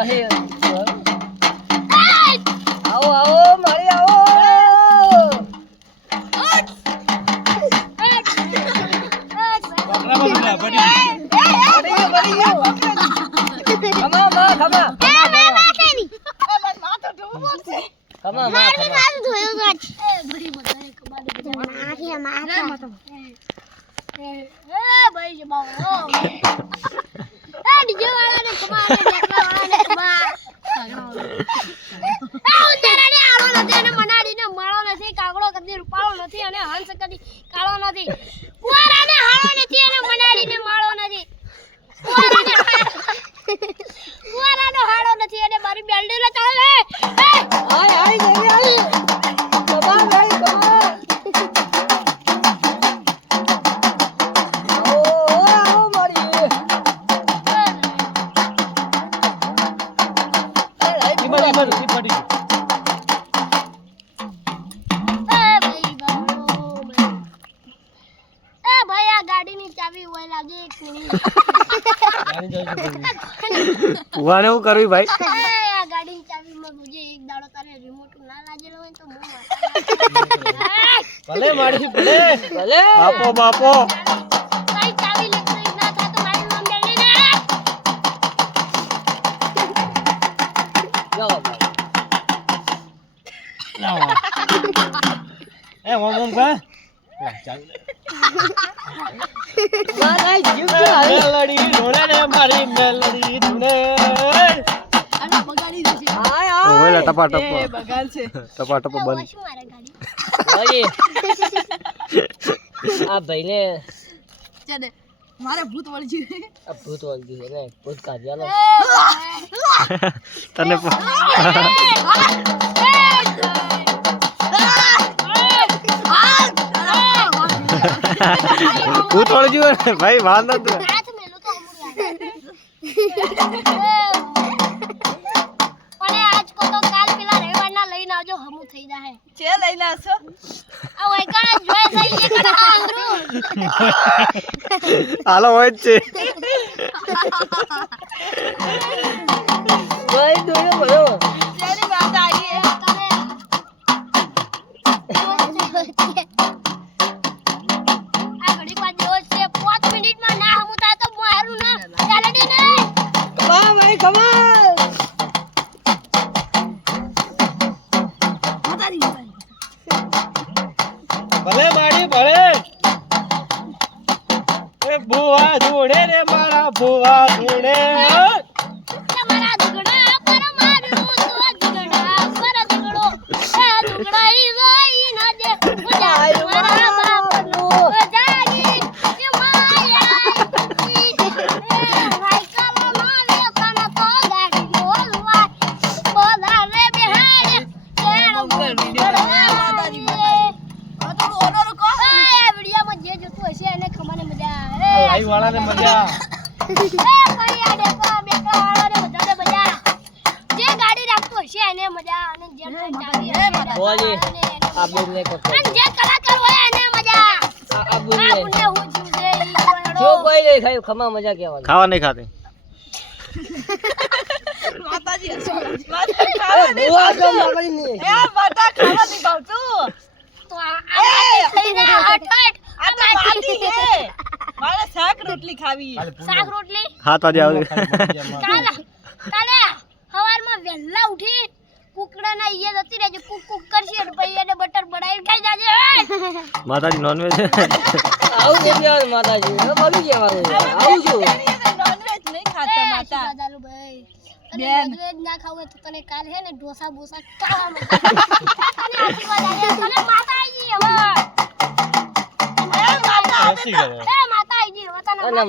પછી આવો આવો મારી આવો વાને હું કરવી ભાઈ આ ગાડીની ચાવીમાં મુજે એક દાડો તારે રિમોટ ના લાગેલો હોય તો હું ભલે માડી ભલે ભલે બાપો બાપો તારી ચાવી લેતો ના થા તો મારી નામ બેલી ને જાઓ એ ઓમ કા ચાલ મારા જીવ કે આવે મેલડી ઢોળે ને મારી મેલડી ધૂણે આના બગાડી દેશે આય ઓલા ટપા ટપા એ બગાડ છે ટપા ટપા બંધ શું મારે ગાડી ઓય આ ભાઈને ચાલે મારે ભૂત વળી છે આ ભૂત વળગી છે ને ભૂત કાઢ્યાલો તને ભૂત વળી ગયું ને ભાઈ વાંધો તું હાથ મેલો તો પણ આજ કો તો કાલ પેલા રવિવારના લઈને આવજો હમુ થઈ જાહે છે લઈને આવશો આ વૈગા જોઈ જઈએ કડા આંગરું હાલો હોય જ છે ભાઈ દોડ્યો ભયો જેની વાત આવી હે આ ઘડી પા જોશ છે 5 મિનિટમાં ના હમુ થાય તો મારું ના ચાલડી ને કમા ભાઈ કમા ભલે માડી ભલે એ ભુવા ધૂણે રે મારા ભુવા ધૂણે તમારા દુગડા પર મારું તો દુગડા પર દુગડો એ દુગડા ઈ જોઈ ન દે મુજા મારા બાપનો જાગી જે માયા ઈ ભાઈ કાલો માને કાનો તો ગાડી બોલવા બોલા રે બિહારી કેણો માતાજી આ તો ઓનર કો આ વિડિયોમાં જે જોતું હશે એને ખમાને મજા આવે આઈ વાળાને મજા એ ભાઈ આ ડેપા બેટા વાળાને બધાને મજા જે ગાડી રાખતો હશે એને મજા અને જે ચાવી હશે બોલી આ બોલને કો અને જે કલાકાર હોય એને મજા આ બોલને આ પુણ્ય હું જીવજે ઈ જો કોણડો કોઈ નહીં ખાયું ખમા મજા કહેવાનું ખાવા નહીં ખાતી માતાજી હસો એ બુઆ તો મારી નહીં એ બટા ખાવા ની ભાવતું તો આ થઈને હટ આ તો માટી હે મારે શાક રોટલી ખાવી શાક રોટલી 7 વાગે આવે કાલે સવારમાં વહેલા ઉઠી કુકડાના ઈયે જતી રહેજો કુક કુક કરશે એટલે પછી એને બટર બનાવીને ખાઈ જાજે માતાજી નોનવેજ આવું કેમ જવાનું માતાજી હવે બોલી જવાનું આવું છું નોનવેજ નહીં ખાતા માતા દાદાલુ ભાઈ અને બેન. નોનવેજ ના ખાવું હોય તો તને કાલ હે ને ઢોસા બોસા ખાવા મળશે અને આશીર્વાદ આલ્યા તને માતા આઈ હવે એ માતા કરે એ માતા આઈ હવે તને અને